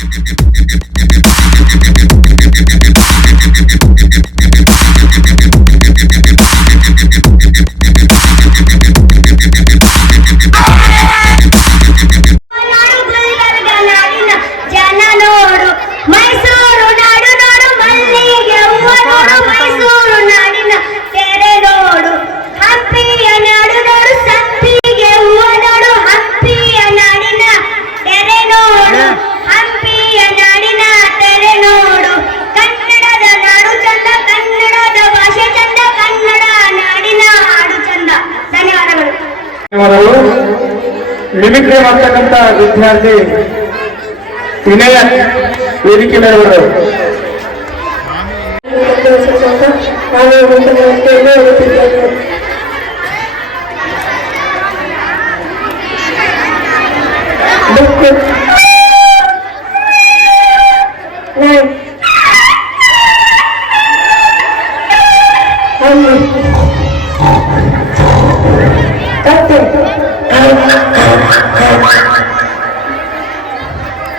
Thank you. ನಿಮಿತ್ತೆ ಮಾಡ್ತಕ್ಕಂಥ ವಿದ್ಯಾರ್ಥಿ ವಿನಯ ವೇದಿಕೆ ಮೇಲೆ ಬರೋರು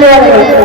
ಧನ್ಯವಾದಗಳು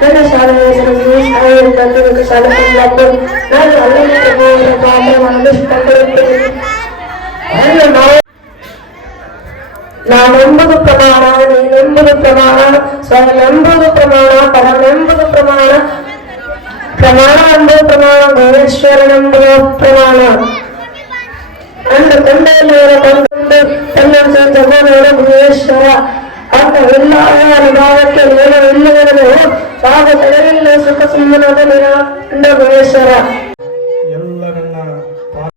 ನನ್ನ ಶಾಲೆಯನ್ನು ಶಾಲೆಯನ್ನು ಶಾಲೆ ಬಂದದ್ದು ನಾನು ಅಲ್ಲಿಗೆ ನಾನೆಂಬುದು ಪ್ರಮಾಣ ನೀನೆಂಬುದು ಪ್ರಮಾಣ ಸ್ವಯಮೆಂಬುದು ಪ್ರಮಾಣ ಪರಮೆಂಬುದು ಪ್ರಮಾಣ ಪ್ರಮಾಣ ಎಂಬುವ ಪ್ರಮಾಣ ದೇವೇಶ್ವರನೆಂಬುವ ಪ್ರಮಾಣ ಅಂದು ತಂದೆಯಲ್ಲಿರುವ ತಂದೊಂದು ತನ್ನಂತೆ ತಗೋನೋಡ ಭುವೇಶ್ವರ ಅಂತ ಎಲ್ಲ ಅನುಭವಕ್ಕೆ പാപ നിലവിലെ സുഖ സുന്ദരതല ഉണ്ടോ